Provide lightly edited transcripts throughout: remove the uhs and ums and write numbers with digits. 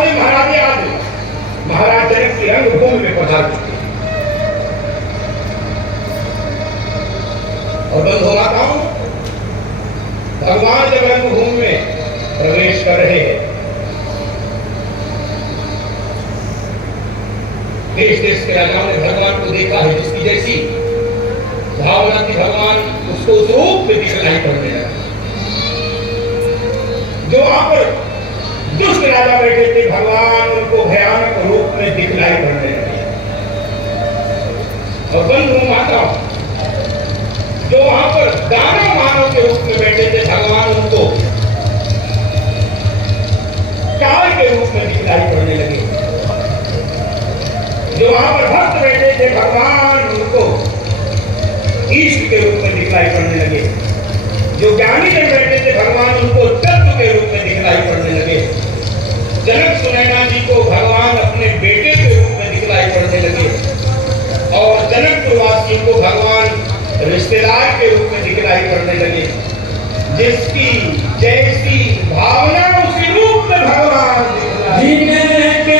राजे महाराजे आदि महाराज जनक की रंगभूमि में पधार चुके हैं। और बंधु माताओं, भगवान जब रंगभूमि में प्रवेश कर रहे हैं, देश देश के राजाओं ने भगवान को देखा है, जिसकी जैसी भावना थी भगवान उसको उस रूप में दिखलाई पड़ने लगा। जो वहां पर दुष्ट राजा बैठे थे, भगवान उनको भयानक रूप में दिखलाई पड़ने लगे। और बंधु माताओं, जो वहां पर दानव मानव के रूप में बैठे थे, भगवान उनको काल के रूप में दिखलाई पड़ने लगे। जो वहां पर भक्त बैठे थे, भगवान उनको ईश्वर के रूप में दिखलाई पड़ने लगे। जो ज्ञानी जन बैठे थे, भगवान उनको तत्व के रूप में दिखलाई पड़ने लगे। जनक सुनैना जी को भगवान अपने बेटे के रूप में दिखलाई पड़ने लगे और जनकपुर वासियों को भगवान रिश्तेदार के रूप में दिखलाई पड़ने लगे। जिसकी जैसी भावना उसी रूप में भगवान दिखलाई।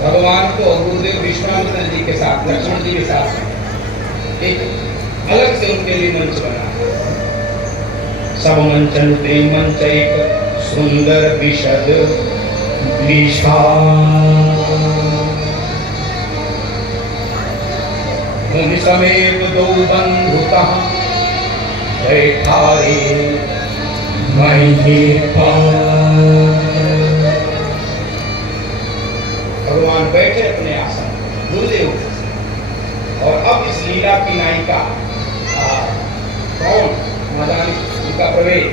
भगवान को गुरुदेव विश्वामित्र जी के साथ, लक्ष्मण जी के साथ एक अलग से उनके लिए मंच बना। सब मंचन ते मंच एक सुंदर विशद विशाल मुनि समेत दो बंधुता बैठा रे मही भगवान बैठे अपने आसन गुरुदेव। और अब इस लीला की नायिका कौन, मदानी उनका प्रवेश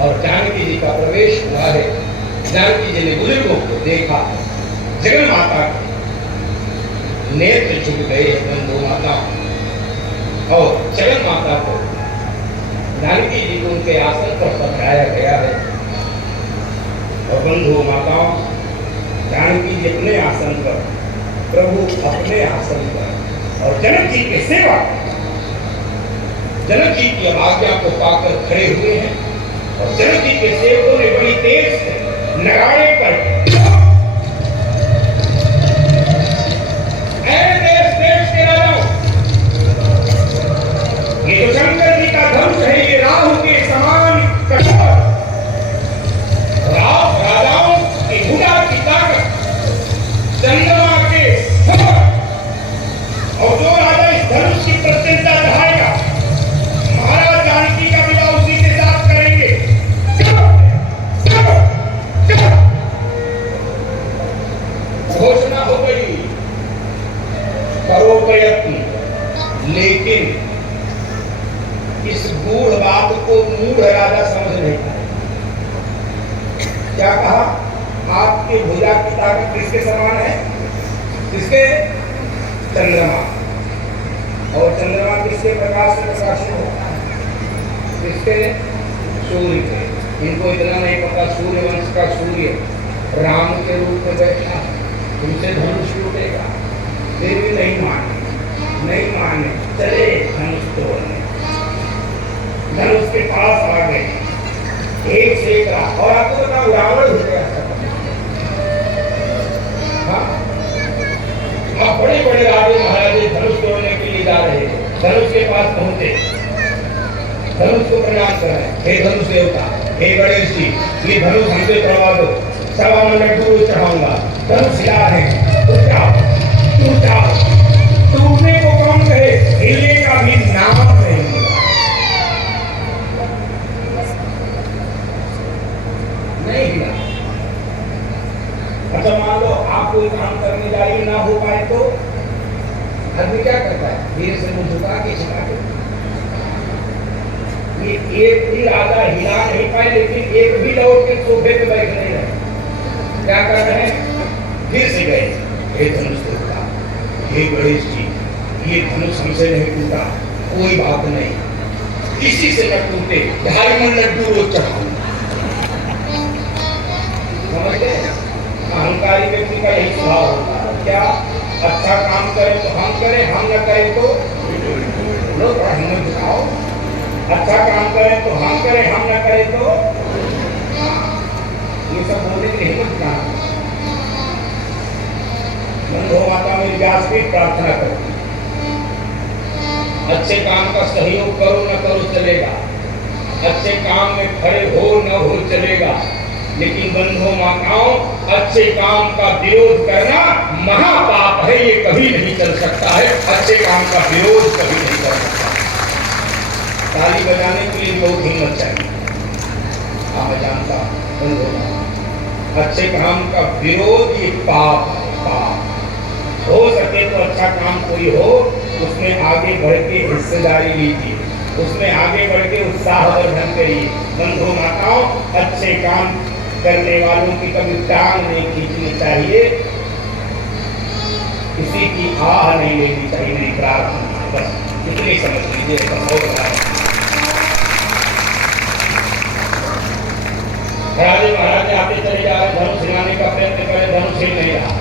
और जानकी जी का प्रवेश हुआ है। जानकी जी ने बुजुर्गों को देखा, जगन माता के नेत्र झुक गए बंधु माता, और जगन माता को जानकी जी को उनके आसन पर बैठाया गया है। और बंधु माताओं, जानकी जी अपने आसन पर, प्रभु अपने आसन पर, और जनक जी के सेवा, जनक जी की आज्ञा को पाकर खड़े हुए हैं। और जनक जी के सेवकों ने बड़ी तेज से नगाड़े पर देश देश के राजाओं, ये जो शंकर जी का धनुष है, ये राहु के समान कठोर, राजाओं की भुजा की ताकत, चंद्रमा के समान, और जो राजा इस धनुष की प्रत्यक्षता चाहेगा, महाराज जानकी का विवाह उसी के साथ करेंगे। घोषणा हो गई, करो प्रयत्न, लेकिन इस गूढ़ बात को मूढ़ राजा समझ नहीं पाए। क्या कहा? आपके भुजा की ताकत किसके समान है? किसके? चंद्रमा। और चंद्रमा किसके प्रकाश से प्रकाशित होता है? किसके? सूर्य के। इनको इतना नहीं पता, सूर्य वंश का सूर्य राम के रूप में बैठा है, उनसे धनुष टूटेगा। फिर भी नहीं माने, चले धनुष तोड़ने। धनुष के पास आ गए, एक से एक रहा। और आपको पता, रावण हो गया। अब बड़े बड़े राजे महाराजे धनुष तोड़ने के लिए जा रहे हैं। धनुष के पास पहुंचे, धनुष को प्रणाम कर रहे हैं। हे धनुष देवता, हे गणेश जी, ये धनुष हमसे तोड़वा दो, 1.25 मिनट चढ़ाऊंगा। धनुष हिला है, तू जाओ, टूटने को कौन कहे, हिले का भी नाम नहीं। अच्छा, मान लो आप कोई काम करने जा रही, ना हो पाए तो आदमी क्या करता है? धीरे से मुंह झुका के छिपा के ये एक भी राजा हिला नहीं पाए, लेकिन एक भी लौट के सोफे पे बैठ नहीं रहे। क्या कर रहे हैं? फिर से गए, हे धनुष टूटा, हे गणेश जी, ये धनुष हमसे नहीं टूटा, कोई बात नहीं, किसी से न टूटे, 2.5 मन लड्डू रोज चढ़ाओ। समझ गए? अहंकारी व्यक्ति का यही स्वभाव होता है। क्या? अच्छा काम करें तो हम करें, हम न करें तो लोग हिम्मत दिखाओ। अच्छा काम करें तो हम करें, हम न करें तो ये सब बोलने की हिम्मत दिखाना। गंधो माता में व्यासपीठ प्रार्थना करती, अच्छे काम का सहयोग करो न करो चलेगा, अच्छे काम में खड़े हो न हो चलेगा, लेकिन बंधु माताओं, अच्छे काम का विरोध करना महापाप है, ये कभी नहीं चल सकता है। अच्छे काम का विरोध कभी नहीं कर सकता। ताली बजाने के लिए बहुत हिम्मत चाहिए, मैं जानता हूं। अच्छे काम का विरोध ये पाप है, पाप। हो सके तो अच्छा काम कोई हो, उसमें आगे बढ़ के हिस्सेदारी लीजिए, उसमें आगे बढ़ के उत्साहवर्धन करिए। बंधु माताओं, अच्छे काम करने वालों की कभी टांग नहीं खींचनी चाहिए, किसी की आह नहीं लेनी चाहिए, मेरी प्रार्थना। बस इतनी समझ लीजिए, राजे महाराज आते चले जा रहे, धनुष हिलाने का प्रयत्न करें, धनुष हिल नहीं रहा।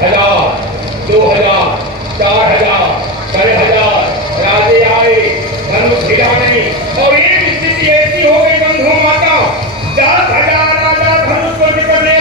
1000, 2000, 4000, 6500 राजे आए, धनुष हिला नहीं। और एक स्थिति ऐसी हो गई बंधु माता, 10,000 राजा धनुष को निकलने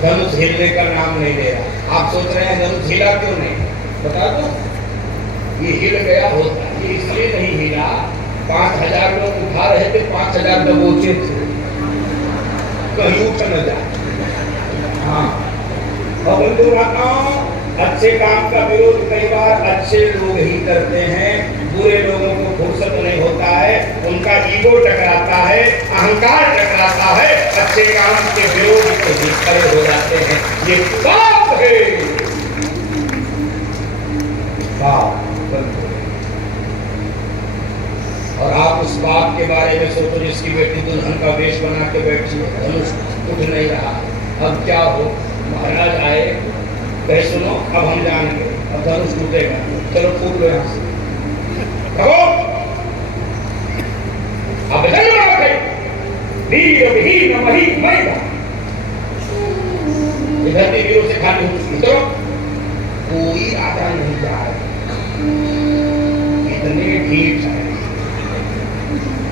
धनुष हिलने का नाम नहीं ले रहा। आप सोच रहे हैं धनुष हिला क्यों नहीं? बता दो, ये हिल गया होता, ये इसलिए नहीं हिला, 5000 लोग उठा रहे थे, 5000 दबोचे थे, कहीं उठ न जाए। हाँ, और बंधु माताओं, अच्छे काम का विरोध कई बार अच्छे लोग ही करते हैं, बुरे लोगों को फुर्सत नहीं होता है, उनका ईगो टकराता है, अहंकार टकराता है, अच्छे काम के विरोध को खड़े हो जाते हैं। ये पाप है, पाप। और आप उस पाप के बारे में सोचो जिसकी बेटी दुल्हन का वेश बना के बैठी है, धनुष उठ नहीं रहा। अब क्या हो? महाराज आए, कहे सुनो अब हम जाएंगे, अब धनुष टूटेगा, चलो फूट लो यहाँ से। अब वीर विहीन मही मरेगा, धरती वीरों से खाली हो चुकी। चलो, कोई राजा नहीं जा रहा, इतने ठीक है।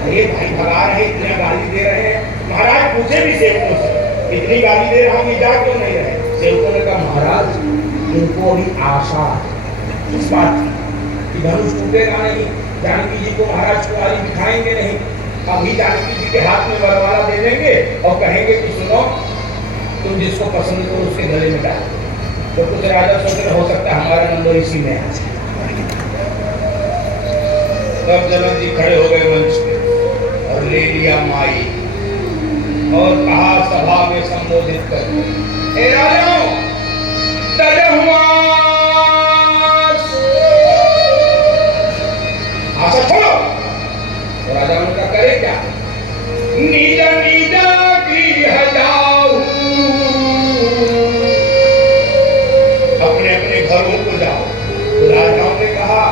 अरे भाई भगा रहे, इतना गाली दे रहे हैं। महाराज पूछे भी सेवकों से, इतनी गाली दे रहा, ये जा क्यों नहीं रहे? सेवकों ने कहा महाराज इनको अभी आशा है इस बात की कि धनुष टूटेगा नहीं, जानकी जी को महाराज कुंवारी दिखाएंगे नहीं, अभी जानकी जी के हाथ में वरमाला दे देंगे और कहेंगे कि सुनो तुम जिसको पसंद करो उसके गले में डाल। तो कुछ राजा सोच रहे हो सकता है हमारा नंबर इसी में आ जाए। तब जनक जी खड़े हो गए मंच पे और ले लिया माई और कहा सभा में संबोधित कर, ए राजाओं, आशा छोड़ो। तो राजा उनका करे क्या? नीजा नीजा गृह जाओ, अपने अपने घरों को जाओ। तो राजाओं ने कहा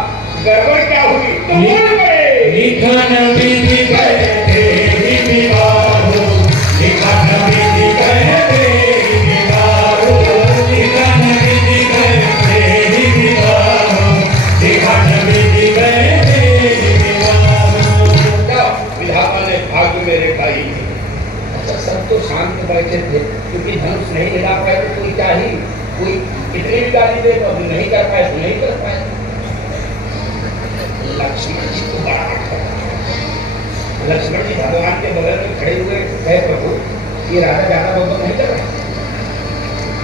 गड़बड़ क्या हुई? तो बोल गए, लिखन विधि बैठे ही विवाहो, लिखन विधि बैठे ही विवाहो, लिखन विधि बैठे ही विवाहो, लिखन विधि बैठे ही विवाहो। क्या विधाता ने भाग्य में रेखा ही। अच्छा, सब तो शांत बैठे थे क्योंकि धनुष नहीं हिला पाए तो कोई क्या ही कोई कितनी भी गाली दे तो अभी नहीं कर पाए तो नहीं कर पाए। लक्ष्मण जी को बड़ा लक्ष्मण जी भगवान के बगल में खड़े हुए कहे प्रभु ये राजा ज्यादा बहुत नहीं कर रहा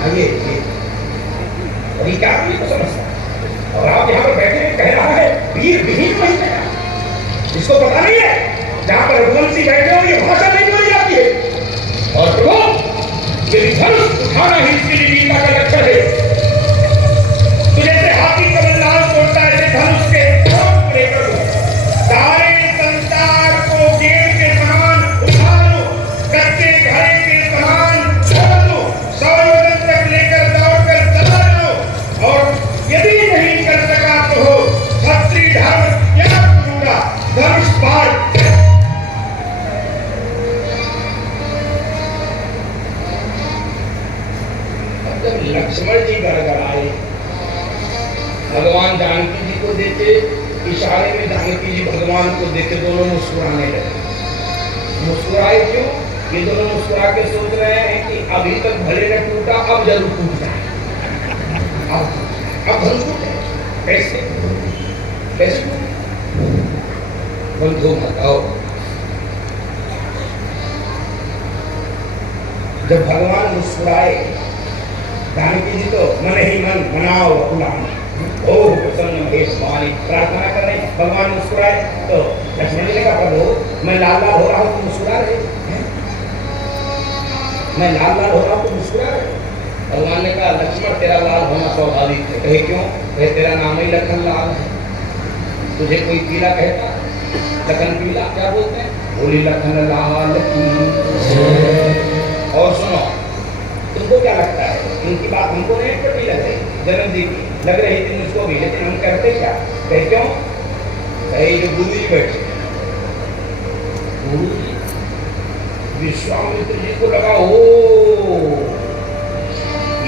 आइए अभी क्या भी तो समझता और आप यहाँ पर बैठे कह रहा है वीर विहीन नहीं कहना इसको पता नहीं है जहाँ पर रघुवंशी बैठे हो ये भाषा नहीं बोली जाती है और प्रभु ये धनुष उठाना ही इसके लिए वीरता का लक्षण है। तो जैसे हाथी कमलनाथ तोड़ता है ऐसे धनुष के लेकर सारे संसार को गेर के समान उठा लो कच्चे घड़े के समान छोड़ लो 100 योजन तक लेकर दौड़ कर चला जाओ और यदि नहीं कर सका तो हो क्षत्रिय धर्म त्याग करूंगा धनुष पार। लक्ष्मण जी गड़गड़ाए भगवान जानकी जी को देखे इशारे में जानकी जी भगवान को देखे दोनों मुस्कुराने लगे। मुस्कुराए क्यों? ये दोनों मुस्कुरा के सोच रहे हैं कि अभी तक भले न टूटा अब जरूर टूट जाए अब धनुष टूटे कैसे कैसे बंधु बताओ। जब भगवान मुस्कुराए जानकी जी तो मन ही मन मनाओ उलान ओ प्रसन्न महेश वाली प्रार्थना कर रहे भगवान मुस्कुराए तो लक्ष्मण जी ने कहा प्रभु मैं लाल लाल हो रहा हूँ तुम मुस्कुरा रहे मैं लाल लाल हो रहा हूँ तुम मुस्कुरा रहे। भगवान ने कहा लक्ष्मण तेरा लाल होना स्वाभाविक है। कहे क्यों? कहे तेरा नाम ही लखन लाल है तुझे कोई पीला कहता लखन पीला क्या बोलते हैं बोली लखन लाल की। और सुनो तुमको क्या लगता है इनकी बात हमको नहीं पटी लग रही जन्म दी की लग रही थी मुझको भी लेकिन हम करते क्या कहे क्यों कहे जो गुरु जी बैठे गुरु जी विश्वामित्र जी को लगा ओ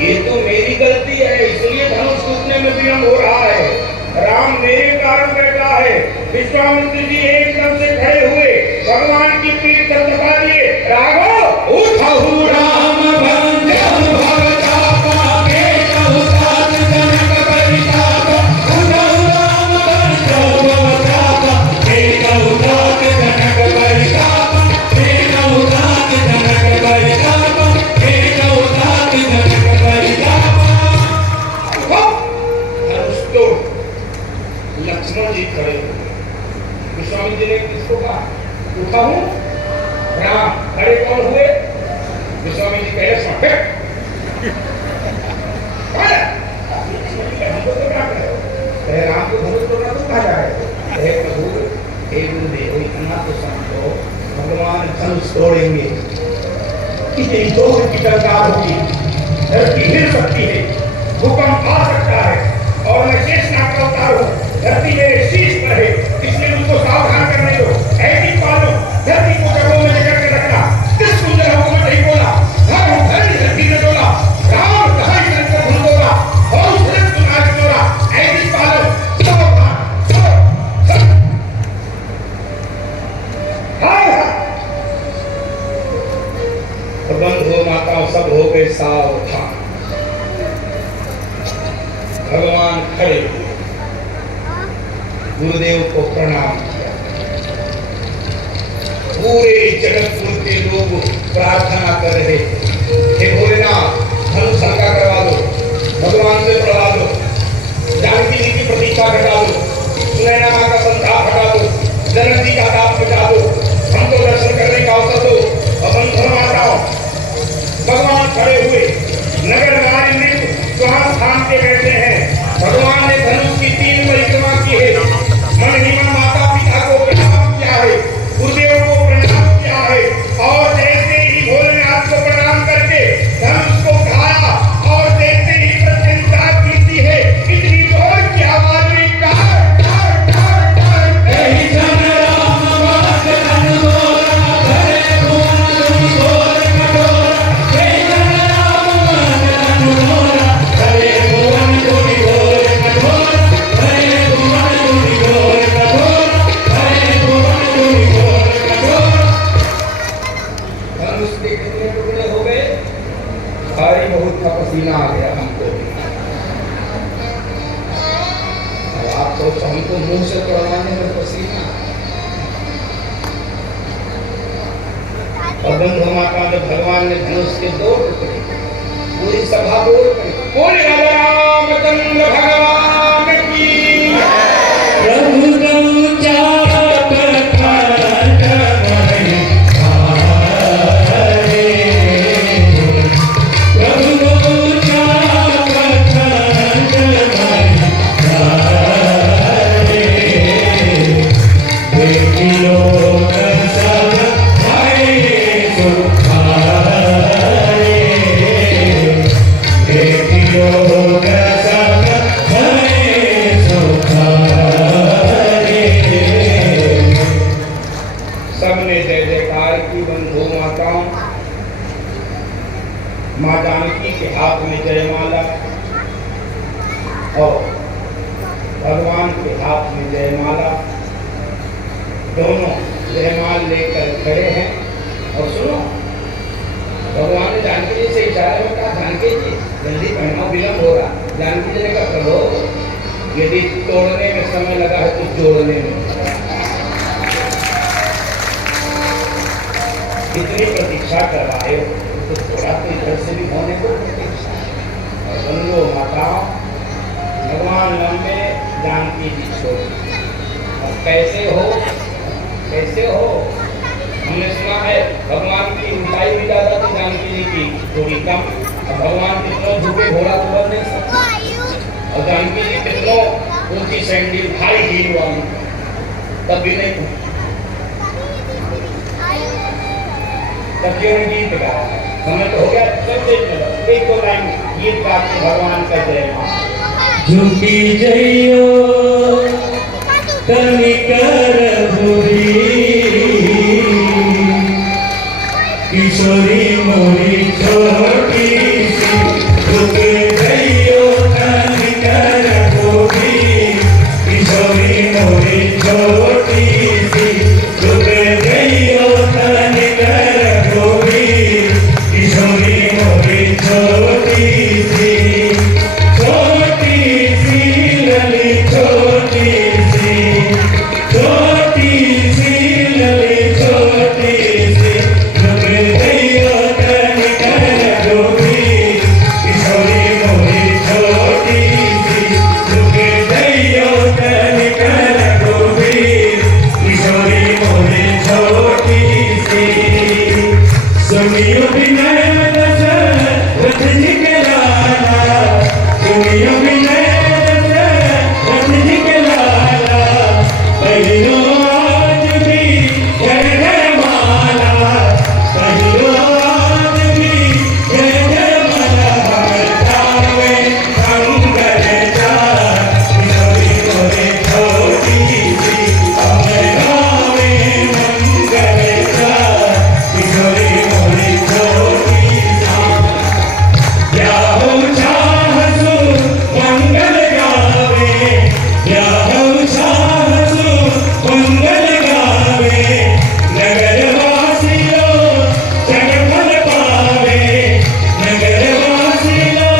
ये तो मेरी गलती है इसलिए धनुष टूटने में विलंब हो रहा है राम मेरे कारण बैठा है। विश्वामित्र जी एकदम से खड़े हुए भगवान की पीठ थपथपा दिए राघव उठो राम भंजन भवतापा के कहतात जनक परिताप उठो राम भंजन भवतापा के कहतात जनक परिताप के कहतात जनक परिताप के कहतात जनक परिताप। लक्ष्मण जी खड़े विश्वामित्र जी ने किसको कहा उठाऊं राम खड़े कौन हुए विश्वामित्र जी कहे लक्ष्मण राम को धनुष तोड़ना तुम कहा जा रहे हे प्रभु हे गुरुदेव इतना तो समझो भगवान धनुष तोड़ेंगे कितनी जोर की टंकार होगी धरती हिल सकती है भूकंप आ सकता है और मैं शेषनाग का अवतार हूं धरती मेरे शीश पर है इसलिए उनको सावधान करने दो ऐसी पालो धरती को जगहों में लेकर के रखना किस सुंदर हुक्म नहीं बोला घर धरती ने बोला राम कहाँ शंकर भूल बोला और उसने सुनाज बोला ऐसी पालो सावधान बंधु माताओं सब हो गए सावधान भगवान खड़े गुरुदेव को प्रणाम किया पूरे जगतपुर के लोग प्रार्थना कर रहे हे भोलेनाथ धनुष हल्का करवा दो भगवान से पढ़वा दो जानकी जी की प्रतीक्षा हटा दो सुनैना मां का संताप हटा दो जनक जी का दाप हटा दो हमको दर्शन करने का अवसर दो और बंधु माताओं भगवान खड़े हुए नगर नारी मृत्यु वहां स्थान पे बैठे हैं भगवान ने धनुष की 3 परिक्रमा की है मन ही मन माता पिता को प्रणाम किया है गुरुदेव को प्रणाम किया है और जैसे ही भोलेनाथ को प्रणाम करके धनुष को उठाया और देखते ही प्रत्यंता कीती है इतनी जोर की आवाज में पसीना आ गया हमको आप तो हमको मुंह से तोड़वाने में पसीना। और बंधु माता जब भगवान ने धनुष के 2 टुकड़े, पूरी सभा बोल गई, बोल रामचंद्र भगवान की। माँ जानकी के हाथ में जयमाला और भगवान के हाथ में जयमाला, दोनों जयमाल लेकर खड़े हैं। और सुनो, भगवान ने जानकी जी से इशारा में कहा, जानकी जी जल्दी पहनाओ, विलंब हो रहा। जानकी जी ने कहा, प्रभु यदि तोड़ने में समय लगा है तो जोड़ने में। कितनी प्रतीक्षा कर रहे हो, तो थोड़ा तो इधर से भी होने को प्रतीक्षा। और बंधु माताओं, भगवान लंबे, जानकी जी छोटी। और कैसे हो, कैसे हो? हमने सुना है भगवान की ऊंचाई भी ज्यादा थी, जानकी जी की थोड़ी कम। और भगवान कितनों झुके घोड़ा तो बन नहीं सकता, और जानकी जी कितनों ऊंची सैंडल हाई हील वाली, तब भी नहीं। तब क्यों गीत गाया है? समय तो हो गया, सब एक तो लाइन गीत गा के भगवान का जय मां। झुकी जइयो कनिकर भूरी, किशोरी मोरी छोटी सी। झुकी जइयो कनिकर भूरी, किशोरी मोरी छोटी सी। झुकी जइयो कनिकर भूरी, किशोरी मोरी छोटी सी। छोटी सी लली छोटी सी, छोटी सी लली छोटी सी। झुक गइयो कनिकर भूरी, किशोरी मोरी छोटी सी। झुक गइयो कनिकर भूरी, किशोरी मोरी छोटी सी। सुनियो विनय दशरथ जी के लाला, सुनियो विनय दशरथ जी के लाला। पहिलो आज भी जय जय माला, पहिलो आज भी जय जय माला। गावे मंगल चार, किशोरी मोरी छोटी सी। हमें गावे मंगल चार, किशोरी मोरी छोटी सी। क्या हो चाहसु मंगल गावे, क्या हो चाहसु मंगल गावे। नगर वासियों जग फल पावे, नगर वासियों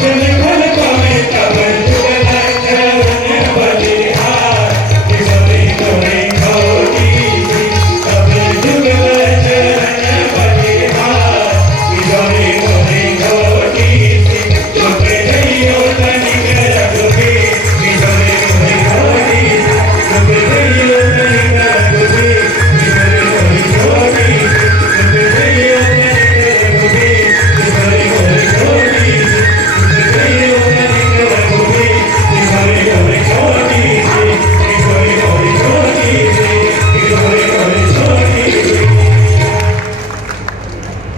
जग फल पावे। तब जुगल चरण बलिहार, किशोरी मोरी छोटी सी। तब जुगल चरण बलिहार, किशोरी मोरी छोटी सी। झुक गइयो कनिकर भूरी, किशोरी मोरी छोटी सी। झुक गइयो कनिकर भूरी, किशोरी मोरी छोटी सी। झुक गइयो कनिकर भूरी, किशोरी मोरी छोटी सी। झुक गइयो कनिकर भूरी, किशोरी मोरी छोटी सी। किशोरी मोरी छोटी सी, किशोरी मोरी छोटी सी।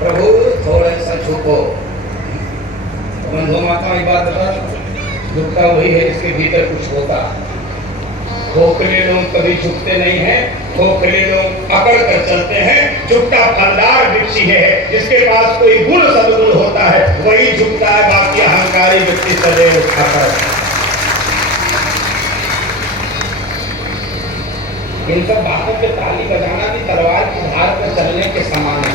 प्रभु थोड़ा सा झुको। बंधु माता एक बात बता, झुकता वही है जिसके भीतर कुछ होता। खोखले लोग कभी झुकते नहीं हैं, खोखले लोग अकड़ कर चलते हैं। झुकता फलदार वृक्ष है, जिसके पास कोई गुण सदगुण होता है वही झुकता है, बाकी अहंकारी व्यक्ति सदैव अकड़। इन सब बातों पे ताली बजाना भी तलवार की धार पर चलने के समान है।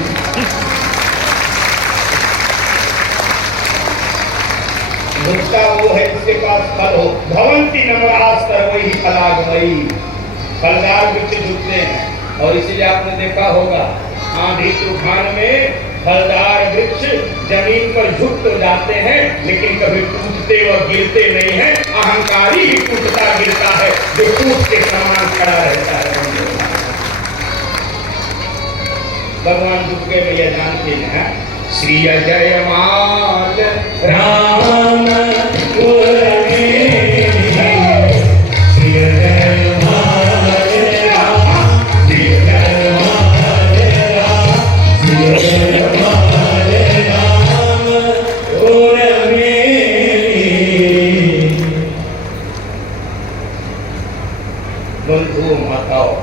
झुकता वो है जिसके पास फल हो। भवंती नमरास कर वही फलागमयी, फलदार वृक्ष झुकते हैं। और इसीलिए आपने देखा होगा आंधी तूफान में फलदार वृक्ष जमीन पर झुक तो जाते हैं लेकिन कभी टूटते और गिरते नहीं हैं। अहंकारी ही टूटता गिरता है, जो टूट के समान खड़ा रहता है। भगवान झुके में यह जानते हैं श्री जयमाल राम बंधु माताओं,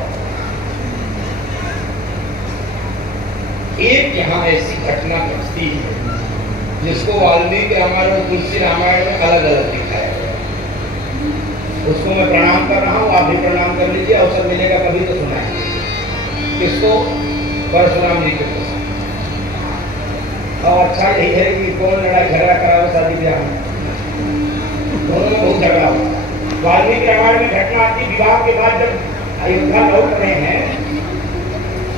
एक यहाँ ऐसी घटना घटती है जिसको वाल्मीकि रामायण और तुलसी रामायण में अलग अलग दिखाया है। उसको मैं प्रणाम कर रहा हूँ, आप भी प्रणाम कर लीजिए, अवसर मिलेगा कभी तो सुनाए। किसको? परशुराम जी को। और अच्छा यही है कि कौन लड़ाई झगड़ा करा हो शादी ब्याह में, दोनों में बहुत झगड़ा हुआ। वाल्मीकि रामायण में घटना आती, विवाह के बाद जब अयोध्या लौट रहे हैं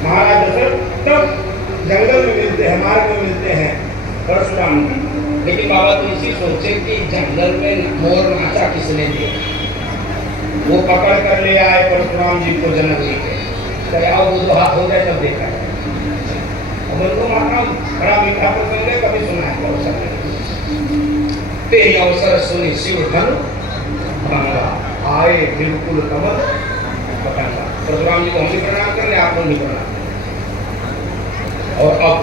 महाराज दशरथ, तब जंगल में मिलते हैं, मार्ग में मिलते हैं परशुराम जी। लेकिन बाबा तो इसी सोचे कि जंगल में मोर नाचा किसने दिया, वो पकड़ कर ले आए परशुराम जी को जनक जी के, आओ वो दो हाथ हो जाए तब देखा है। तो माता बड़ा मीठा प्रसंग है, कभी सुना है अवसर तेरी अवसर सुनी शिव धन आए बिल्कुल कमल पतंगा। परशुराम जी को हम भी प्रणाम कर ले, आप भी प्रणाम। और अब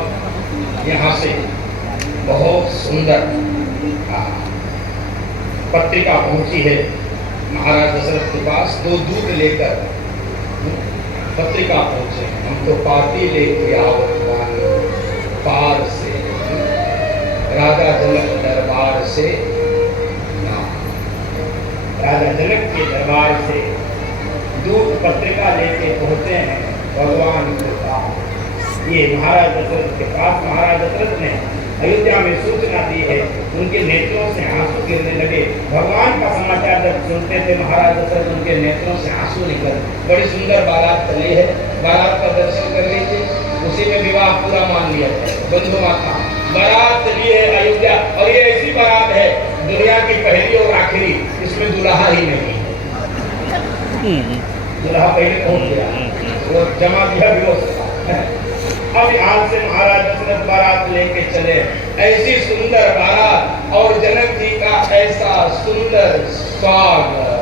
यहाँ से बहुत सुंदर पत्रिका पहुंची है महाराज दशरथ के पास। दो दूत लेकर पत्रिका पहुंचे, हम तो पार्टी लेके आओ पार से, राजा जनक दरबार से, राजा जनक के दरबार से दूत पत्रिका लेके पहुंचे हैं भगवान के पास। ये महाराज दशरथ के पास महाराज दशरथ ने अयोध्या में सूचना दी है। उनके नेत्रों से आंसू गिरने लगे। भगवान का समाचार जब सुनते थे महाराज दशरथ, उनके नेत्रों से आंसू निकल। बड़ी सुंदर बारात चली है, बारात का दर्शन कर लीजिए, उसी में विवाह पूरा मान लिया जाए। बंधु माता, बारात चली है अयोध्या, और ये ऐसी बारात है दुनिया की पहली और आखिरी, इसमें दुल्हा ही नहीं। दुल्हा पहले पहुंच गया, वो जमा दिया व्यवस्था। अब यहाँ से महाराज दशरथ बारात लेके चले, ऐसी सुंदर बारात और जनक जी का ऐसा सुंदर स्वागत।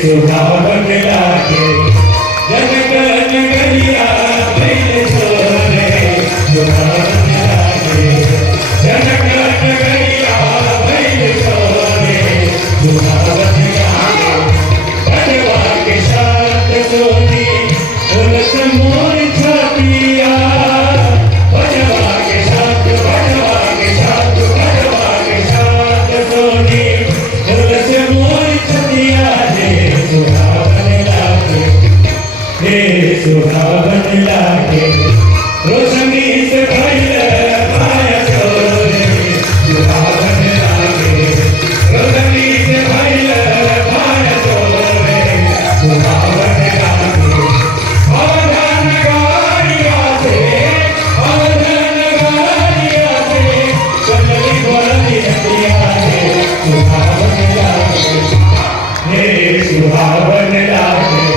सुहावन लागे जनक नगरिया भइल सोने सुहावन लागे जनक नगरिया भइल सोने सुहावन लागे बनवा के साथ सोनी उलस मोर छतिया बनवा के साथ सोनी उलस मोर छतिया सुहावन लागे रोशनी से भइल माया तोरे सुहावन लागे रोशनी से भइल माया तोरे सुहावन लागे अवधान गारिया से चलनी बोलनी हटिया से सुहावन लागे हे सुहावन लागे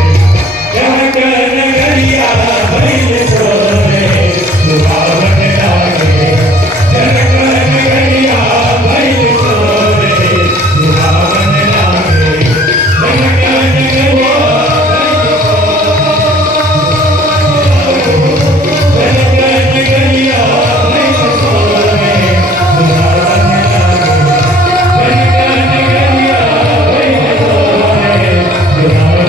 जनक नगरिया भइल सोने सुहावन लागे जनक नगरिया भइल सोने सुहावन लागे जनक नगरिया भइल सोने सुहावन लागे जनक नगरिया भइल सोने सुहावन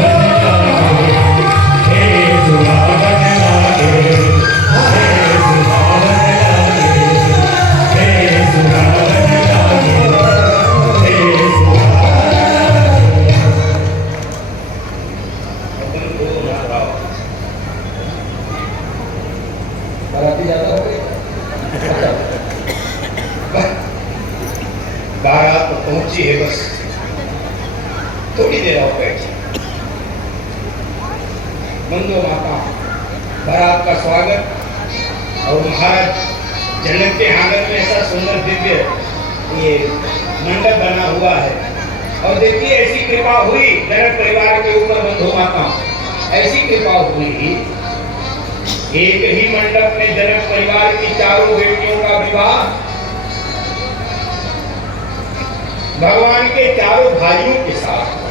बारात तो पहुंची है, बस थोड़ी देर और बैठी। बंधु माता बारात का स्वागत और महाराज जनक के आंगन में ऐसा सुंदर दिव्य ये मंडप बना हुआ है। और देखिए ऐसी कृपा हुई जनक परिवार के ऊपर, बंधु माता ऐसी कृपा हुई, एक ही मंडप में जनक परिवार की चारों बेटियों का विवाह भगवान के चारों भाइयों के साथ।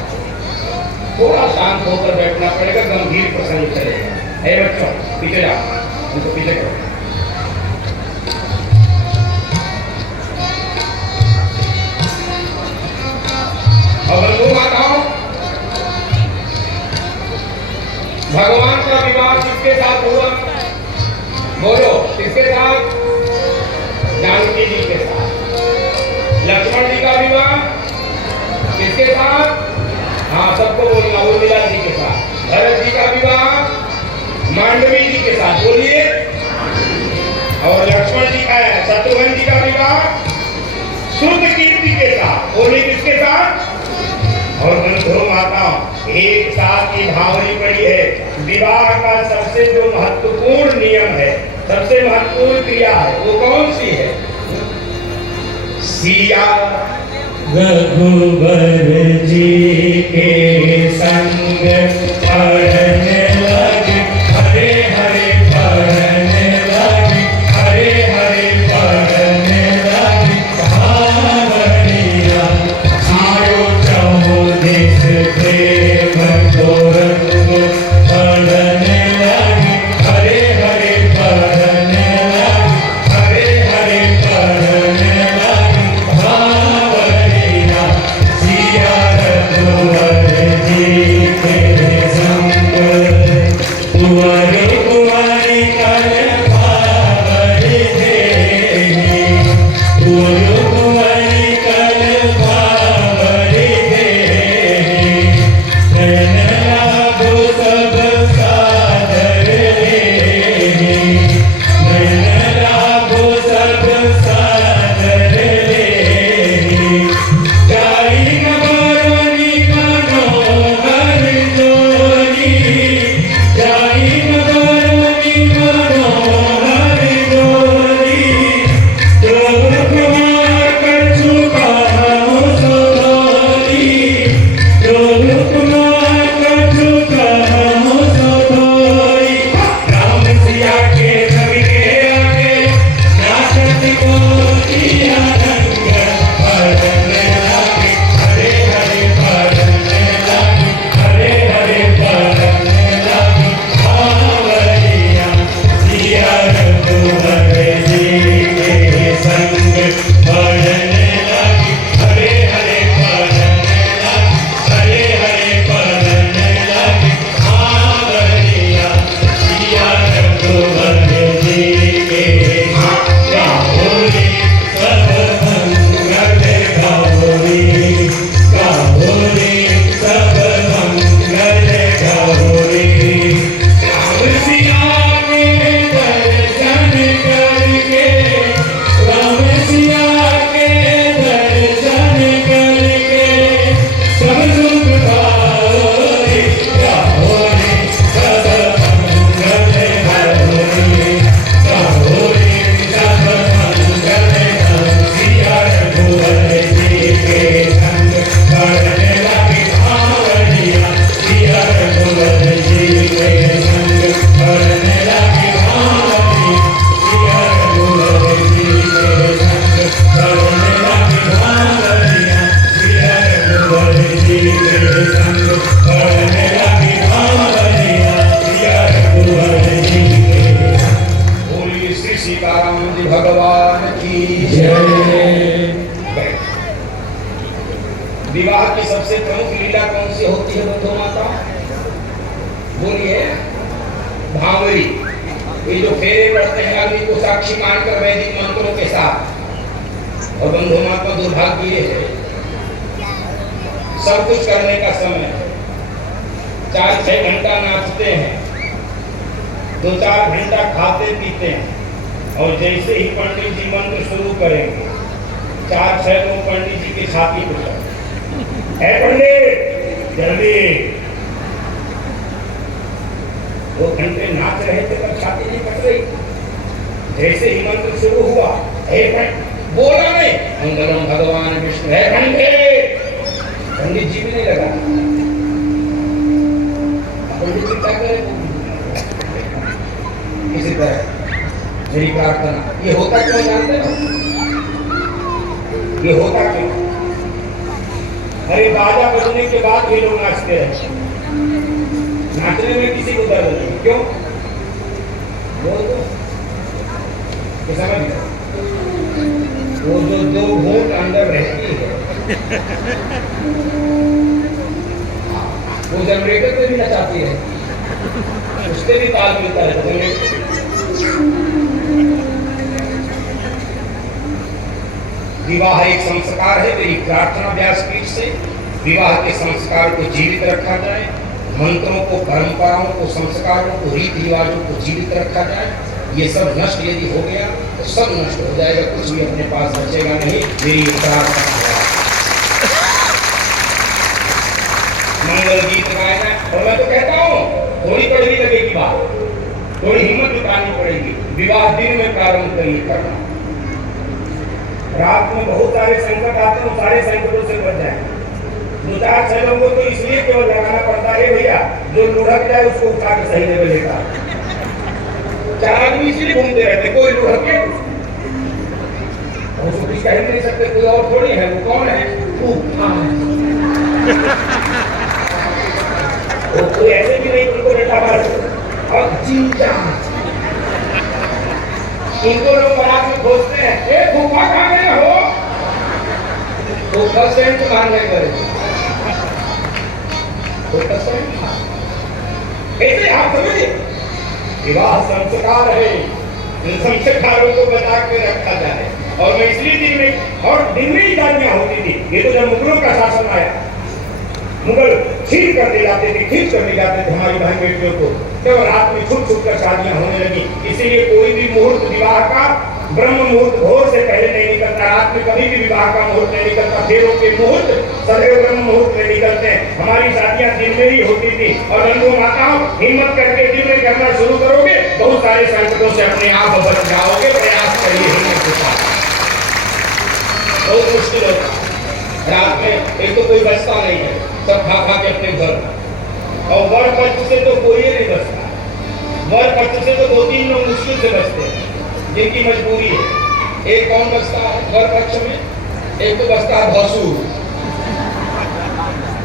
थोड़ा शांत होकर बैठना पड़ेगा, गंभीर प्रसंग चलेगा। हे बच्चों पीछे जाओ, उनको पीछे करो। और बंधु माताओं, भगवान का विवाह किसके साथ हुआ? बोलो, किसके साथ? जानकी जी के साथ। लक्ष्मण जी का विवाह किसके साथ? हाँ, सबको बोलना, उर्मिला जी के साथ। भरत जी का विवाह मांडवी जी के साथ, बोलिए। और लक्ष्मण जी का, शत्रुघ्न जी का विवाह श्रुतकीर्ति के साथ, बोलिए किसके साथ? और बंधु माता एक साथ की भावनी पड़ी है। विवाह का सबसे जो महत्वपूर्ण नियम है, सबसे महत्वपूर्ण क्रिया है, वो कौन सी है? सिया रघुबर जी के संग पढ़ने लगे, हरे हरे पढ़ने लगे, हरे हरे पढ़ने लगे। भावनिया आयो चहु देश प्रेम तोरंग पढ़ने लगे, हरे हरे पढ़ने लगे, हरे हरे पढ़ने लगे। भावनिया सिया रघुबर विवाह की सबसे प्रमुख लीला कौन सी होती है बंधु माता? बोलिए। भावरी। ये जो फेरे पड़ते हैं अग्नि को साक्षी मानकर वैदिक मंत्रों के साथ। और बंधु माता दुर्भाग्य ये है, सब कुछ करने का समय 4-6 घंटा नाचते हैं, 2-4 घंटा खाते पीते हैं, और जैसे ही पंडित जी मंत्र शुरू करेंगे 4-6 लोग पंडित जी की छाती पर है पंडित जल्दी। 2 घंटे नाच रहे थे पर छाती नहीं कट रही। जैसे ही मंत्र शुरू हुआ, हे बोला नहीं, मंगलम भगवान विष्णु, है पंडित। पंडित जी भी नहीं लगा। पंडित जी क्या करें? इसी तरह मेरी प्रार्थना, ये होता क्यों जानते हो? ये होता क्यों? अरे बाजा बजने के बाद ये लोग नाचते हैं, नाचने में किसी को दर्द नहीं, क्यों? बोल दो तो समझ गए। वो जो 2 घूंट अंदर रहती है वो जनरेटर पे भी नचाती है, उससे भी ताल मिलता है। विवाह एक संस्कार है। मेरी प्रार्थना व्यासपीठ से विवाह के संस्कार को जीवित रखा जाए, मंत्रों को, परंपराओं को, संस्कारों को, रीति रिवाजों को जीवित रखा जाए। ये सब नष्ट यदि हो गया तो सब नष्ट हो जाएगा, कुछ भी अपने पास बचेगा नहीं। मेरी प्रार्थना मंगल गीत गायना, और मैं तो कहता हूँ थोड़ी कड़वी लगेगी बात, थोड़ी हिम्मत जुटानी पड़ेगी। विवाह दिन में प्रारंभ करिए करना। रात में बहुत सारे संकट आते हैं, सारे संकटों से बच जाए। 2-4-6 लोगों को इसलिए केवल लगाना पड़ता है भैया, जो लुढ़क जाए उसको उठा के सही जगह लेता। 4 आदमी इसलिए घूमते रहते, कोई लुढ़क के उसको कुछ कह नहीं सकते, कोई और थोड़ी है। वो कौन है? वो कोई ऐसे भी नहीं उनको बेटा बस और जीजा। इनको लोग बारात में खोजते हैं, ए फूफा कहाँ गए हो? तो फर्स्ट टाइम तो मारने गए, तो फर्स्ट टाइम ऐसे आप समझिए। विवाह संस्कार है, इन संस्कारों को बचा के रखा जाए। और मैं इसलिए दिन में ही शादियां होती थी। ये तो जब मुगलों का शासन आया, मुगल छीन कर ले जाते थे, खींच कर ले जाते थे हमारी बहन बेटियों को, जब रात में छुप छुप कर शादियां होने लगी। इसीलिए कोई भी मुहूर्त विवाह का ब्रह्म मुहूर्त भोर से पहले नहीं निकलता, रात में कभी भी विवाह का मुहूर्त नहीं निकलता। फेरों के मुहूर्त सदैव ब्रह्म मुहूर्त में निकलते हैं। हमारी शादियां दिन में ही होती थी। और बंधु माताओं, हिम्मत करके दिन में करना शुरू करोगे, बहुत सारे संकटों से अपने आप बच जाओगे। प्रयास करिए हिम्मत के साथ। बहुत मुश्किल होता रात में, एक तो कोई बचता नहीं है, सब खा खा के अपने घर। और वर पक्ष से तो कोई नहीं बचता, वर पक्ष से तो 2-3 लोग मुश्किल से बचते हैं, जिनकी मजबूरी है। एक कौन बचता है वर पक्ष में? एक तो बचता है भसुर,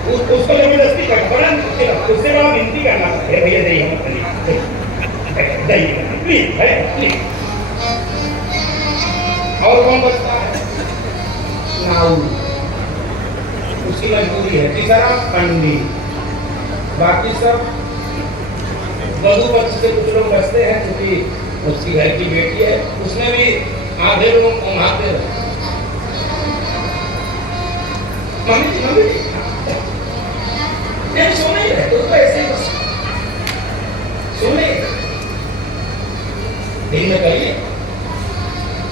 उसको जबरदस्ती करना बड़ा मुश्किल है। उससे बड़ा विनती करना है, भैया दही हम दही प्लीज प्लीज। और कौन बचता है? नाऊ, उसकी मजबूरी है। तीसरा पंडित। बाकी सब वधु पक्ष से कुछ लोग बचते हैं, क्योंकि उसकी घर की बेटी है, उसमें भी आधे लोग कमाते रहे। मम्मी सोने ही रहे तो ऐसे ही सोने दिन में करिए,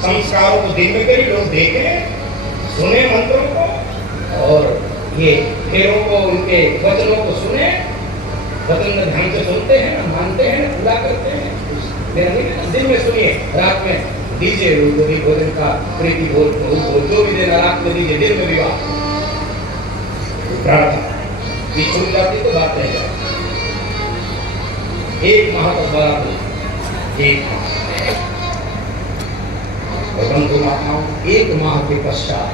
संस्कारों को दिन में करिए, लोग देखें सुने मंत्रों को, और ये फेरों को, उनके वचनों को सुने, वचन में ध्यान से सुनते हैं, मानते हैं, पूरा करते हैं। दिन में सुनिए, रात में दीजिए भी भोजन का प्रीति भोज जो भी देना रात में दीजिए, दिन में विवाह प्रार्थना छूट जाती तो बात नहीं जाती। 1 माह तक बड़ा हो, 1 माह। और बंधु माताओं, 1 माह के पश्चात,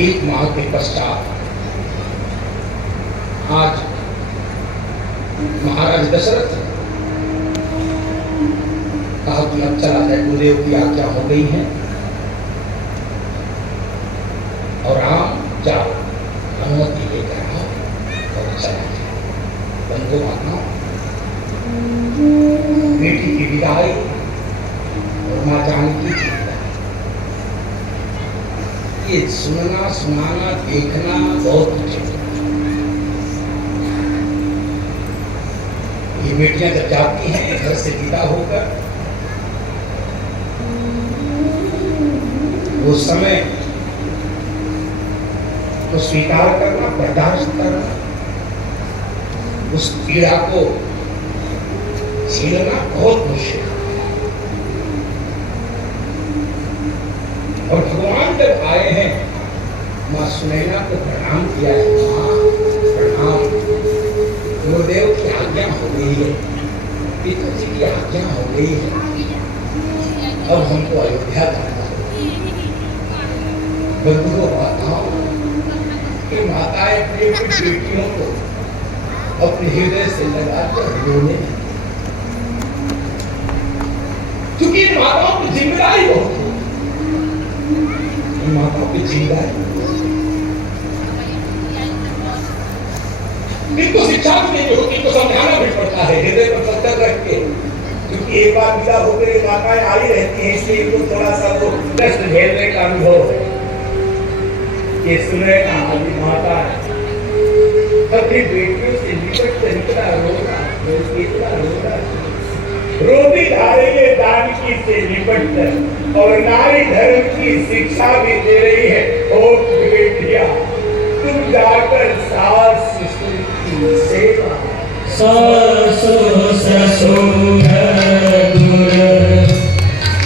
1 माह के पश्चात आज महाराज दशरथ कहा कि अब चला जाए, गुरुदेव की आज्ञा हो गई है। जाओ अनुमति लेकर आओ और चला जाओ। बंधु मानो बेटी की विदाई और माँ जानकी की विदाई, ये सुनना सुनाना देखना बहुत कुछ है। ये बेटियां जब जाती हैं घर से विदा होकर, वो समय तो स्वीकार करना, बर्दाश्त करना, उस पीड़ा को झेलना बहुत मुश्किल है। और भगवान जब आए हैं, माँ सुनैना को प्रणाम किया है, माँ प्रणाम, गुरुदेव की आज्ञा हो गई है, पिताजी की आज्ञा हो गई है, अब हमको अयोध्या जाना है। बंधुओं माताओं कि माताएं अपनी बेटियों को अपने हृदय से लगाकर रोने लगती, क्योंकि इन माताओं की जिम्मेदारी बहुत है। इन माताओं की जिम्मेदारी, इनको शिक्षा भी देनी होती, इनको समझाना भी पड़ता है हृदय पर पत्थर रख के, क्योंकि एक बार विदा होकर माताएं आई रहती हैं, इसलिए इनको थोड़ा सा वो कष्ट झेलने का अनुभव है। ये सुनैना वाली माता अपनी बेटियों से निकट से निकला रोना, इतना रोना, रोती जा रही है जानकी से निपट कर, और नारी धर्म की शिक्षा भी दे रही है। ओ बेटिया, तुम जाकर सास ससुर की सेवा, सास ससुर गुर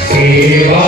सेवा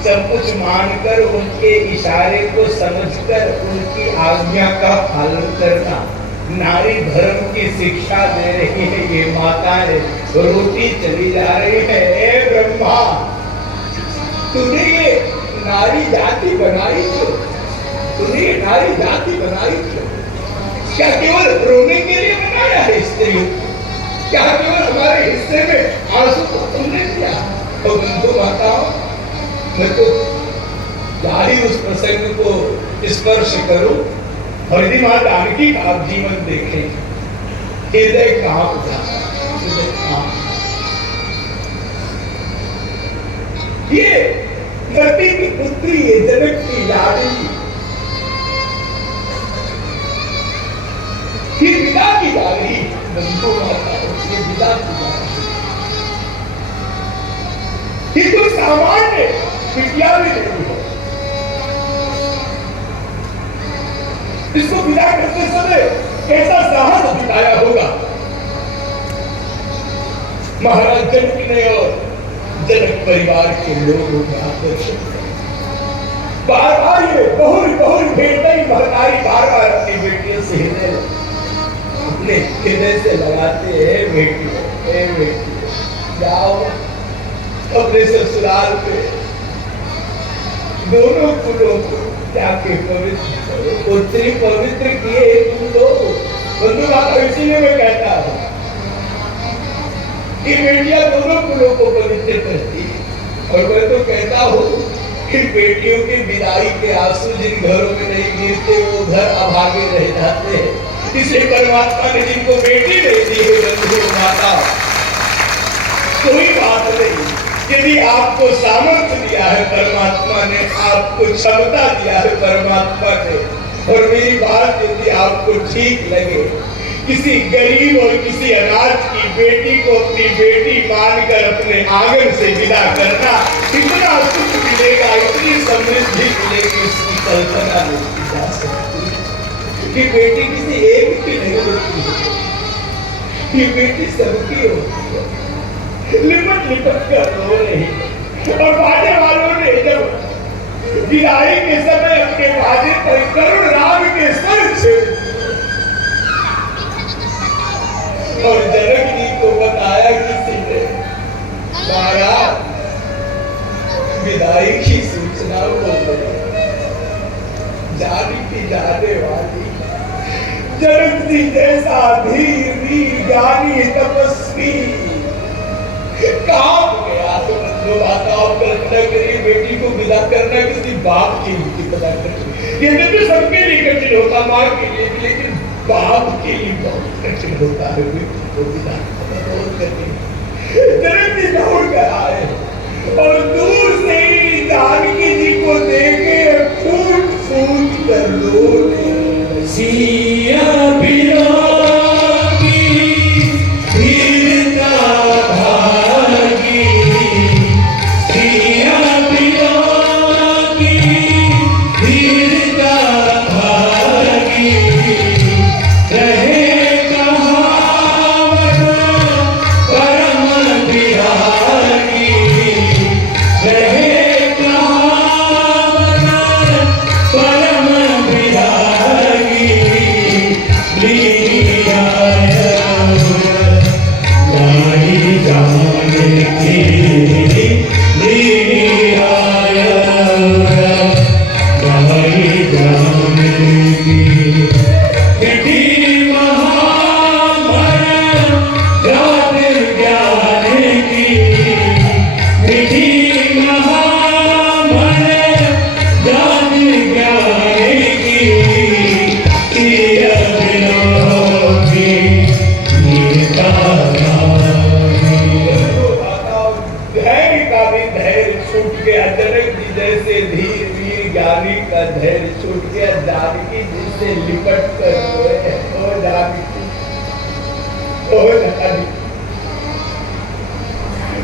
सब कुछ मानकर, उनके इशारे को समझकर उनकी आज्ञा का पालन करना, नारी धर्म की शिक्षा दे रही है ये माताएं। रोटी चली जा रही है, ए ब्रह्मा, तूने ये नारी जाति बनाई क्यों? तूने ये नारी जाति बनाई क्यों? क्या केवल रोने के लिए बनाया है स्त्री? क्या केवल हमारे हिस्से में आंसू को तुमने दिया? तो बंधु माताओं, मैं तो जारी उस प्रसंग को स्पर्श करूं और यदि मां जानकी का आप जीवन देखें, हृदय कहां उठा, ये धरती की पुत्री है, जनक की लाडली, ये विदा की जा रही, बंधु माताओं, ये विदा की जा रही, ये तो सामान्य विद्या भी नहीं है। इसको विदा करते समय कैसा साहस दिखाया होगा महाराज जनक ने और जनक परिवार के लोगों ने आकर्षित बार बार ये बहुरी बहुरी भेंटाई महतारी बार बार अपनी बेटियों से अपने हृदय से लगाते हैं, बेटी, ए बेटी, जाओ अपने ससुराल पे दोनों कुलों को जाके पवित्र करो, पुत्री पवित्र किए तुम दो। बंधु बात इसीलिए मैं कहता हूँ कि बेटियां दोनों कुलों को पवित्र करती है। और मैं तो कहता हूँ कि बेटियों की विदाई के आंसू जिन घरों में नहीं गिरते वो घर अभागे रह जाते हैं। इसलिए परमात्मा ने जिनको बेटी नहीं दी है बंधु माता, कोई बात नहीं, यदि आपको सामर्थ्य दिया है परमात्मा ने, आपको क्षमता दिया है परमात्मा ने, और मेरी बात यदि आपको ठीक लगे, किसी गरीब और किसी अनाथ की बेटी को अपनी बेटी मानकर अपने आंगन से विदा करना, इतना सुख मिलेगा, इतनी समृद्धि मिलेगी, उसकी कल्पना नहीं की जा सकती। कि बेटी किसी एक की नहीं होती है, ये बेटी सबकी होती है। लिपट लिपट कर रो रही। और बाजे वालों ने जब विदाई के समय अपने बाजे पर करुण राग के स्वर छेड़ और जनक जी को बताया किसी ने, महाराज विदाई की सूचना हो गई, जाने की जाने वाली। जनक जी जैसा धीर वीर ज्ञानी तपस्वी काम गया। तो बताओ, कल्पना करिए बेटी को विदा करना किसी बाप के लिए पता करिए, ये तो सबके लिए कठिन होता, माँ के लिए, लेकिन बाप के लिए बहुत कठिन होता है बेटी को विदा करना, बहुत कठिन। जनक जी दौड़ कर आए और दूर से ही जानकी जी को देखे फूट फूट कर रो सिया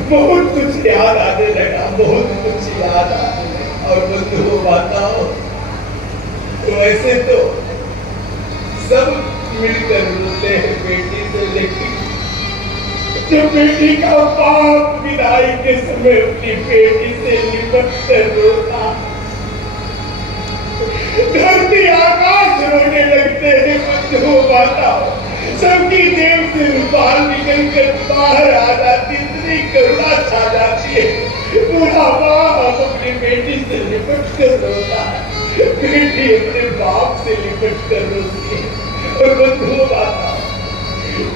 बहुत कुछ याद आने लगा, बहुत कुछ याद आने लगा। और बंधुओं बताओ, तो ऐसे तो सब मिलकर रोते हैं बेटी से, लेकिन जब बेटी का बाप विदाई के समय अपनी बेटी से लिपट कर रोता, धरती आकाश रोने लगते हैं। बंधुओं बताओ, सबकी जेब से रुपया निकल कर बाहर आ जाती, इतनी करुणा छा जाती है। पूरा बाप अपनी बेटी से लिपट कर रोता है, बेटी अपने बाप से लिपट कर रोती है। और बंधुओं बताओ,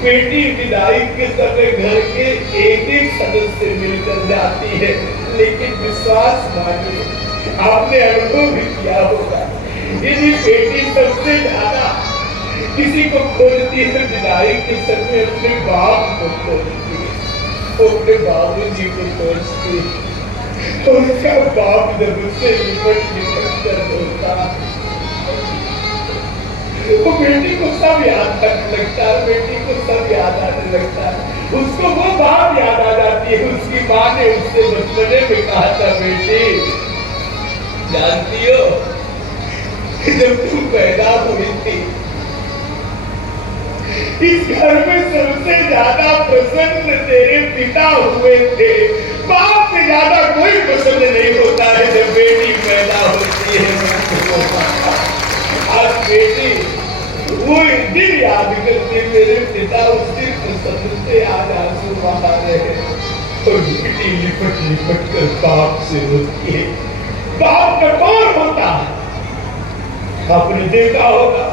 बेटी विदाई के समय घर के एक एक सदस्य मिलकर जाती है, लेकिन विश्वास मानिए, आपने अनुभव भी किया होगा, यदि बेटी सबसे ज्यादा किसी को खोजती है विदाई के समय अपने बाप को खोजती है, वो अपने बाबूजी को खोजती है। तो उसका बाप जब उससे लिपट कर रोता, वो बेटी को सब याद आने लगता है, बेटी को सब याद आने लगता है। उसको वो बात याद आ जाती है, उसकी माँ ने उससे बचपने में कहा था, बेटी जानती हो जब तुम पैदा हुई थी, इस घर में सबसे ज्यादा प्रसन्न तेरे पिता हुए थे, बाप से ज्यादा कोई पसंद नहीं होता है जब बेटी पैदा होती है। आज बेटी वो दिन याद करते मेरे पिता, उस दिन प्रसन्न से आज आंसू बहा रहे हैं। और बेटी लिपट लिपट कर बाप से रोती है। बाप कठोर होता है। आपने देखा होगा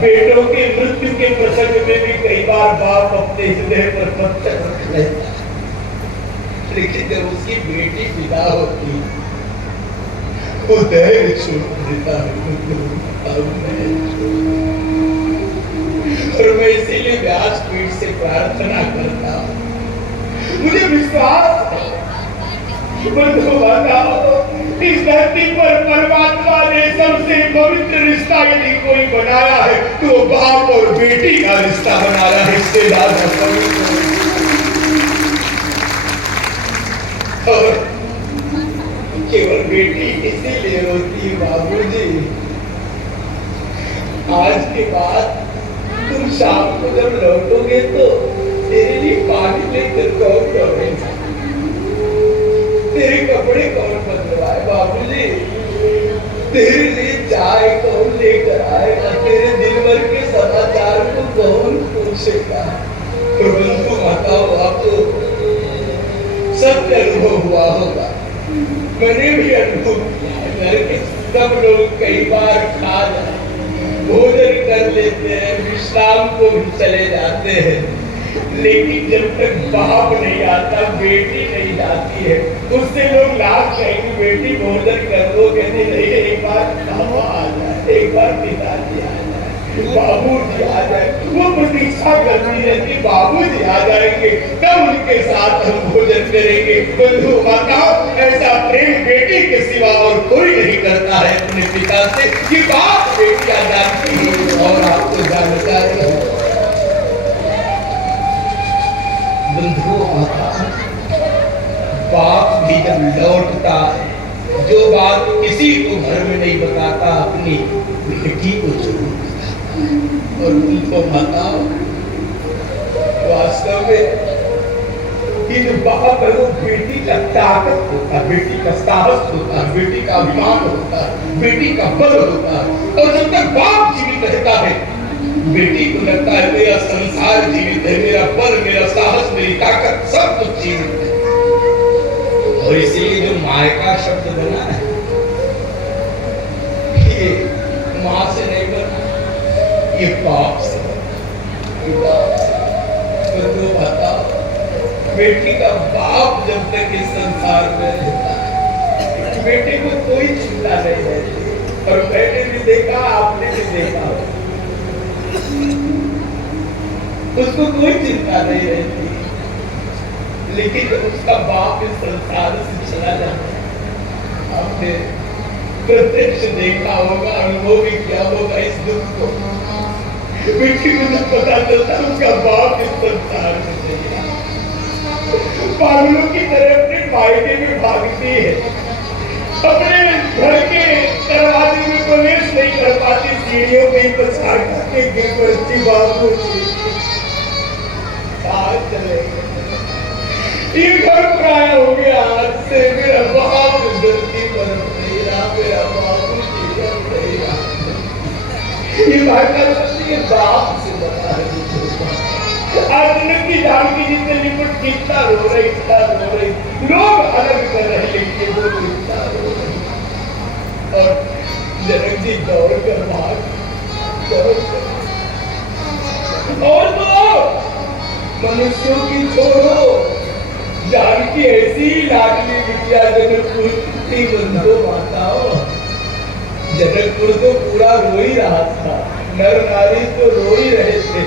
बेटों के मृत्यु के प्रसंग में भी कई बार बाप अपने हृदय पर पत्थर रख लेता, लेकिन जब उसकी बेटी विदा होती वो धैर्य छोड़ देता है। और मैं इसीलिए व्यासपीठ से प्रार्थना करता हूँ, मुझे विश्वास है इस धरती पर परमात्मा ने सबसे पवित्र रिश्ता यदि कोई बनाया है तो वो बाप और बेटी का रिश्ता बनाया है, इससे ज्यादा पवित्र। और केवल बेटी इसीलिए रोती है, बाबूजी आज के बाद तुम शाम को जब लौटोगे तो तेरे लिए पानी लेकर कौन दौड़ेगा, तेरे कपड़े कौन बदलवाए, बाबूजी तेरे लिए चाय कौन लेकर आएगा, तेरे दिन भर के समाचार को कौन पूछेगा। तो बंधु माताओं, आपको सब अनुभव हुआ होगा, मैंने भी अनुभव किया। घर के सब लोग कई बार खा जाते, भोजन कर लेते हैं, विश्राम को भी चले जाते हैं, लेकिन जब तक बाप नहीं आता, बेटी नहीं आती है, उससे लोग लाभ कहेंगे बेटी भोजन कर लो, कहते नहीं एक बार पापा आ जाए, एक बार पिताजी आ जाए, बाबू जी आ जाए। वो प्रतीक्षा करती रहती बाबू जी आ जाएंगे तब उनके साथ हम भोजन करेंगे। बंधु माताओं, ऐसा प्रेम बेटी के सिवा और कोई नहीं करता है अपने पिता से कि बाप बेटियां जानती है और आपको जानकारी है। बंधु माता, बाप भी जब लौटता है, जो बात किसी को घर में नहीं बताता अपनी बेटी को जरूर बताता। और उनको बताओ वास्तव में कि जो बाप है वो बेटी का ताकत होता है, बेटी का साहस होता है, बेटी का अभिमान होता है, बेटी का बल होता है। और जब तक बाप जीवित रहता है, बेटी को लगता है मेरा संसार जीवित है, मेरा बल, मेरा साहस, मेरी ताकत सब कुछ जीवित है। और इसीलिए जो मायका शब्द बना है ये माँ से नहीं बना, ये बाप से बना। तो बताओ बेटी का बाप जब तक इस संसार में रहता है, बेटे को कोई चिंता नहीं रहती। और मैंने भी देखा, आपने भी देखा, उसको कोई चिंता नहीं रहती, लेकिन जब उसका बाप इस संसार से चला जाता है, आपने प्रत्यक्ष देखा होगा, अनुभव भी किया होगा इस दुख को। बेटी को जब पता चलता है उसका बाप इस संसार से चला, पागलों की तरह अपने मायके में भागती है, अपने घर के दरवाजे में प्रवेश नहीं कर पाती, सीढ़ियों में ही पछाड़ करके गिर पड़ती। बाबू आज चलेगा, ये घर पराया हो गया, आज से मेरा बाप गलती पर मेरा बाबू ये भाषा है बाप से बता रही। आज की जानकी जितने लिपट कितना रो रही, इतना रो रही, लोग अलग कर रहे, लेकिन वो इतना रो रही। और जनक जी दौड़ कर भाग, और तो मनुष्यों की छोड़ो, जानकी ऐसी लाडली बिटिया जनकपुर की। बंधु माताओं, जनकपुर तो पूरा रो ही रहा था, नर नारी तो रो ही रहे थे,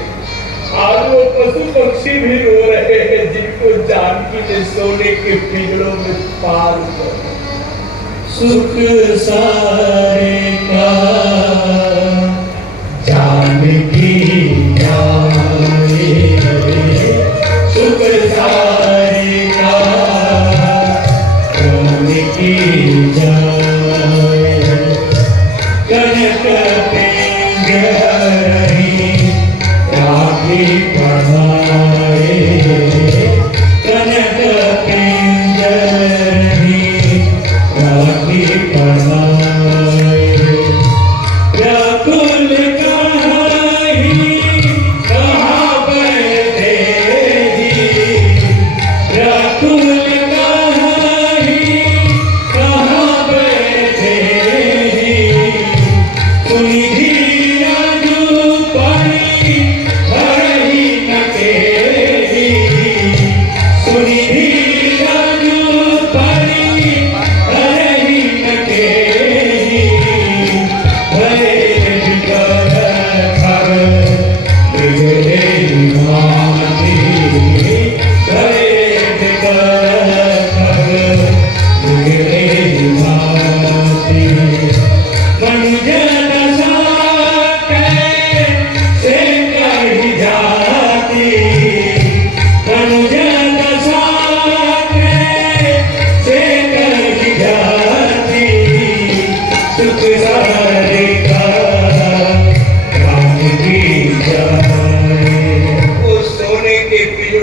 आज वो पशु पक्षी भी रो रहे हैं जिनको जानकी ने सोने के पिंजरों में पाल कर। सुख सारे का जानकी सुख सारे का जानकी जाए, कनक पिंजरहि राखी पढ़ाए, कनक पिंजरहि राखी पढ़ाए।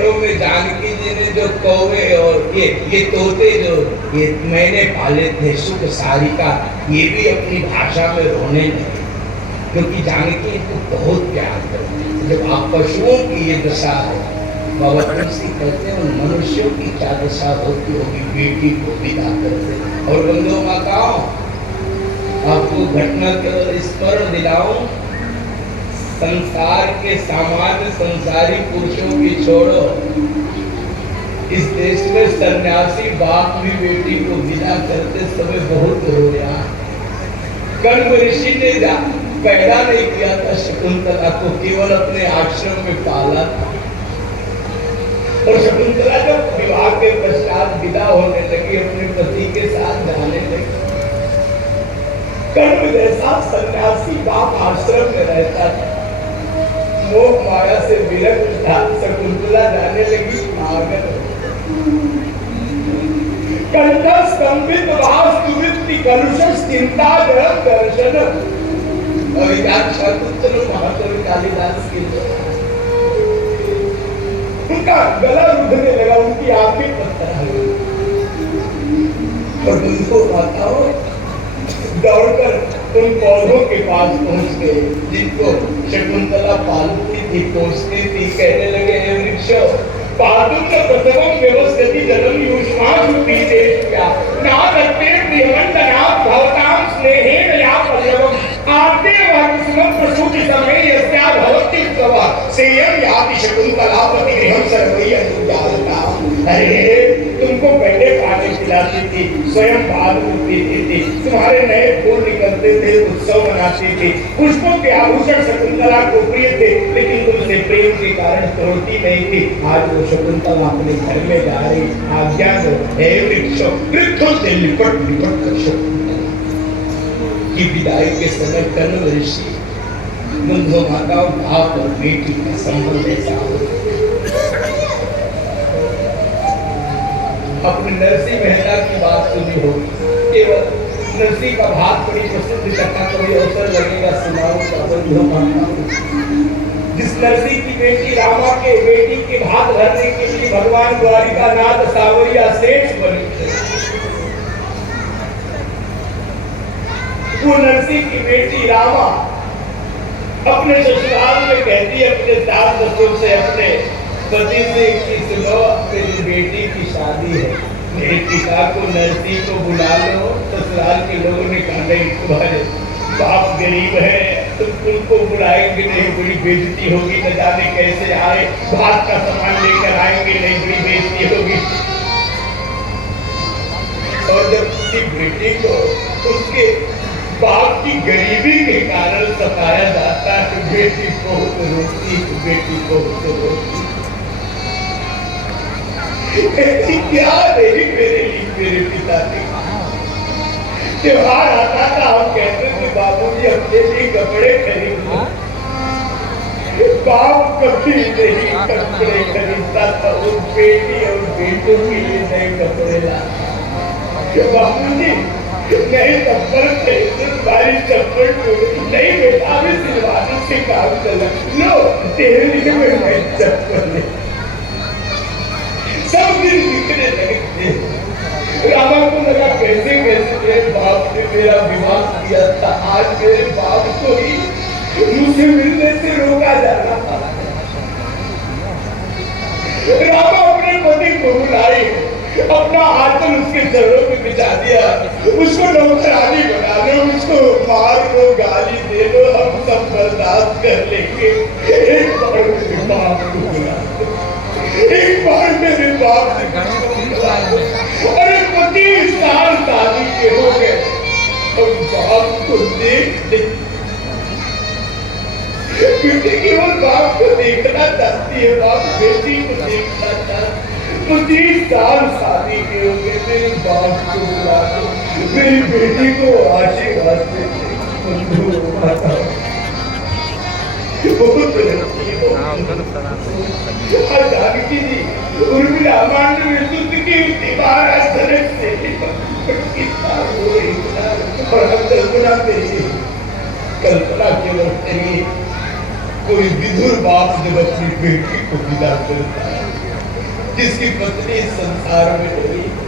पिंजड़ों में जानकी जी ने जो कौवे और ये तोते जो ये मैंने पाले थे सुख सारिका, ये भी अपनी भाषा में रोने लगे, क्योंकि जानकी इनको बहुत प्यार करती है। जब आप पशुओं की ये दशा है, बाबा तुलसी कहते हैं उन मनुष्यों की क्या दशा होती होगी, बेटी को विदा करते। और बंधु माताओं, आपको घटना केवल स्मरण दिलाऊं, संसार के सामान्य संसारी पुरुषों की छोड़ो, इस देश में सन्यासी बाप भी बेटी को विदा करते समय बहुत रोया। कण्व ऋषि ने पैदा नहीं किया था शकुंतला को, केवल अपने आश्रम में पाला था। और शकुंतला जब विवाह के पश्चात विदा होने लगी, अपने पति के साथ जाने लगी, कण्व जैसा सन्यासी बाप आश्रम में रहता था, मोह माया से विरक्त था। शकुंतला जाने लगी पागल, कंठ स्तंभित भास दुर्वृत्ति कलुष चिंता जड़म दर्शन। और महाकवि कालिदास के उनका गला रुधने लगा, उनकी आंखें पत्थर हो गई। और उनको माताओं दौड़कर उन पौधों के पास पहुंच गए जिनको शकुंतला पालती थी, पोसती थी। कहने लगे, हे वृक्षो पादुक प्रथमम व्यवस्थिति जन्म युष्मासु पीतेष्या नादत्ते प्रियवंदनात् भवतां स्नेहेन या पल्लवम् आद्य वाक्समं प्रसूति समय यस्या भवति तवा सेयं याति शकुंतला प्रतिगृहं सर्वैः अनुजालताम्। अरे तुमको पहले पानी पिलाती थी, स्वयं पाद पीती थी, तुम्हारे नए फूल निकलते थे, उत्सव मनाती थी, पुष्पों के आभूषण शकुंतला को प्रिय थे, लेकिन तुमसे प्रेम के कारण तोड़ती नहीं थी। आज वो शकुंतला अपने घर में जा रही, आज्ञा दो हे वृक्षों, वृक्षों से लिपट लिपट कर शकुंतला की विदाई के समय कण्व ऋषि बंधु माताओं बाप और बेटी का संबंध ऐसा हो। अपने नरसिंह मेहता की बात सुनी होगी, केवल नरसिंह का भात बड़ी प्रसिद्ध कथा, कभी अवसर लगेगा सुनाऊंगा बंधु माताओं। जिस नरसिंह की बेटी रामा के बेटी के भात भरने के लिए भगवान द्वारिकानाथ सावरिया सेठ बनी थे, वो नरसिंह की बेटी रामा अपने ससुराल में कहती, अपने सास ससुर से, अपने पति से कि सुनो, मेरी बेटी की शादी है, मेरे पिता को नरसिंह को बुला लो। ससुराल के लोगों ने कहा नहीं, तुम्हारे बाप गरीब है, तुम उनको बुलाएंगे नहीं, बड़ी बेइज्जती होगी, न जाने कैसे आए, भात का सामान लेकर आएंगे नहीं, बड़ी बेइज्जती होगी। और जब किसी बेटी को उसके बाप की गरीबी के कारण सताया जाता है, बेटी बहुत रोती, बेटी बहुत रोती। क्या नहीं मेरे लिए मेरे पिता ने। त्योहार आता था, हम कहते थे बाबूजी अपने लिए कपड़े खरीदो, बाप कभी नहीं कपड़े खरीदता था, उस बेटी और बेटों के लिए नए कपड़े लाता। बाबूजी नए चप्पल खरीदो, तुम्हारी चप्पल नहीं बेटा, अभी सिलवाने से काम चला, लो तेरे लिए मैं नई चप्पल ले। सब दिन दिखने लगे थे। रामा को लगा कैसे कैसे मेरे बाप ने मेरा विवाह किया था, आज मेरे बाप को ही मुझसे मिलने से रोका जा रहा था। रामा अपने पति को बुलाई, अपना आंचल उसके चरणों में बिछा दिया, उसको नौकरानी बना लो, उसको मार लो, गाली दे लो, हम सब बर्दाश्त कर लेंगे। एक बार मेरे बाप को बुला दो, एक बार मेरे बाप को बुला दो। अरे 25 साल शादी के हो गए और बाप को देख बेटी केवल बाप को देखना चाहती है, बाप बेटी को देखना चाहती। 25 साल शादी के हो गए, मेरे बाप को बुला दो, मेरी बेटी को आशीर्वाद दे। बहुत जानकी जी उर्मिला मांडव विशुद्ध की महाराज धनक से और हम कल्पना करिए, कल्पना केवल करिए, कोई विधुर बाप जब अपनी बेटी को विदा करता है, जिसकी पत्नी इस संसार में डोली